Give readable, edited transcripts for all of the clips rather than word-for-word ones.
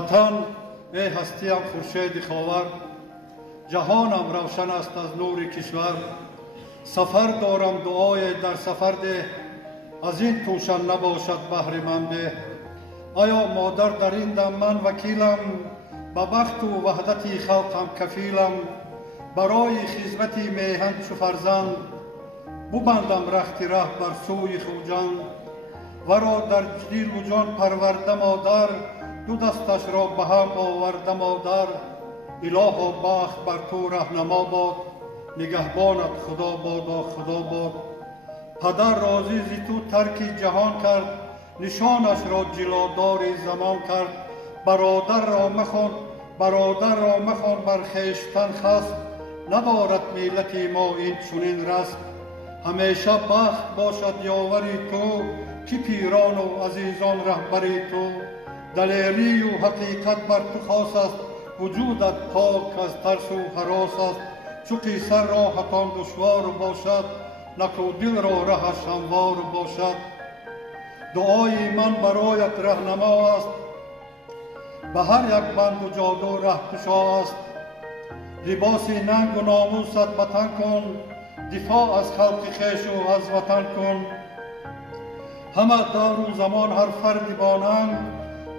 وطن ای هستیم خورشید خاور، جهانم روشن است از نور کشور. سفر دارم دعای در سفر ده، از این توشن نباشد بهر من به. آیا مادر در این دم من وکیلم، به بخت و وحدت خلقم کفیلم. برای خدمت میهن چو فرزند، ببندم رخت ره بر سوی خوجند. ورا در دل و جان پرورده مادر، دو دستش را به هم آورده مادر. اله بخت بر تو رهنما باد، نگهبانت خدا بادا خدا باد. پدر راضی ز تو ترک جهان کرد، نشانش را جلادار زمان کرد. برادر را مخوان بر خویشتن خست، ندارد ملت ما این چنین رست. همیشه بخت باشد یاوری تو، که پیران و عزیزان رهبری تو. دلیری و حقیقت بر تو خاص است، وجودت پاک از ترس و هراس است. چو قیصر راهتان دشوار باشد، نکو دل را رهش هموار باشد. دعای من برایت رهنما است، به هر یک بند و جادو رهکشا است. لباس ننگ و ناموست به تن کن، دفاع از خلق خویش و از وطن کن. همه دور و زمان هر فردی با ننگ،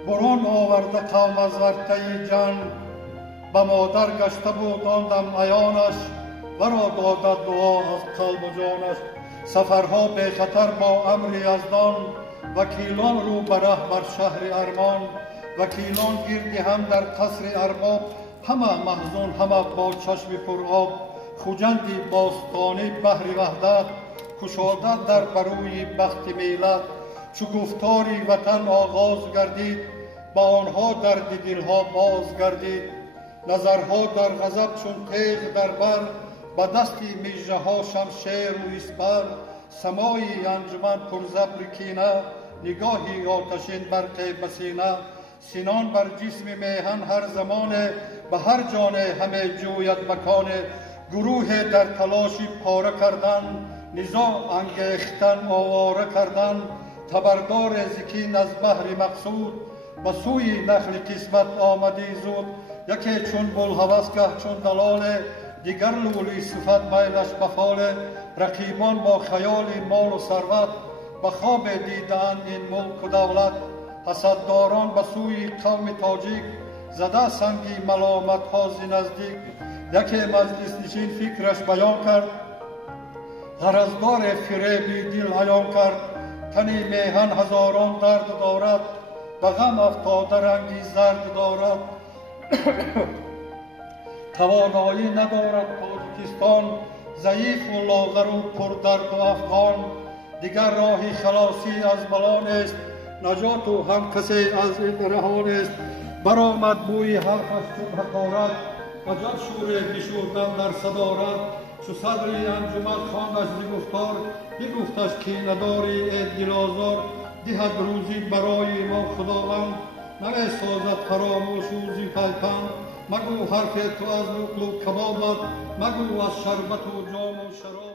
برون آورده قوم از ورطه جنگ. به مادر گشته بود آن دم عیانش، ورا داده دعا از قلب و جانش. سفرها بی خطر با امر یزدان، وکیلان رو بره بر شهر ارمان. وکیلان گردی هم در قصر ارباب، همه محزون همه با چشم پر آب. خوجندی باستانی بحر وحدت، کشاده در بروی بخت میلت. چو گفتاری وطن آغاز گردید، با آنها در دلها باز گردید. نظرها در غضب چون تیغ در بر، به دستی مژده ها شمشیر و اسپر. سمای انجمن پر زبر کینه، نگاهی آتشین برق بسینه. سینان بر جسم میهن هر زمانه، به هر جانه همه جوید مکانه. گروه در تلاشی پاره کردن، نزاع انگیختن آواره کردن. تبردار زکین از بحر مقصود، به سوی نخل قسمت آمدی زود. یکی چون بوالهوس که چون دلاله، دیگر لولی صفت میلش به فاله. رقیبان با خیال مال و ثروت، به خواب دیدن این ملک و دولت. حسدداران به سوی قوم تاجیک، زده سنگی ملامت ها ز نزدیک. یکی مجلس نشین فکرش بیان کرد، غرضدار فریبی دل عیان کرد. تنی میهن هزاران درد دارد، به غم افتاده رنگی زرد دارد. توانایی ندارد تاجیکستان، ضعیف و لاغر و پردرد و افغان. دیگر راهی خلاصی از بلا نیست، نجات و هم کسی از این رها نیست. برآمد بوی حرفش چون حقارت، عجب شور بشوردن در صدارت. چو صدری انجمن خواندش ز گفتار، بگفتش که نداری ای دل آزار. دهد روزی برای ما خداوند، نمی سازد فراموش او زی پیپند. مگو حرف تو از نقل و کبابت، مگو از شربت و جام و شراب.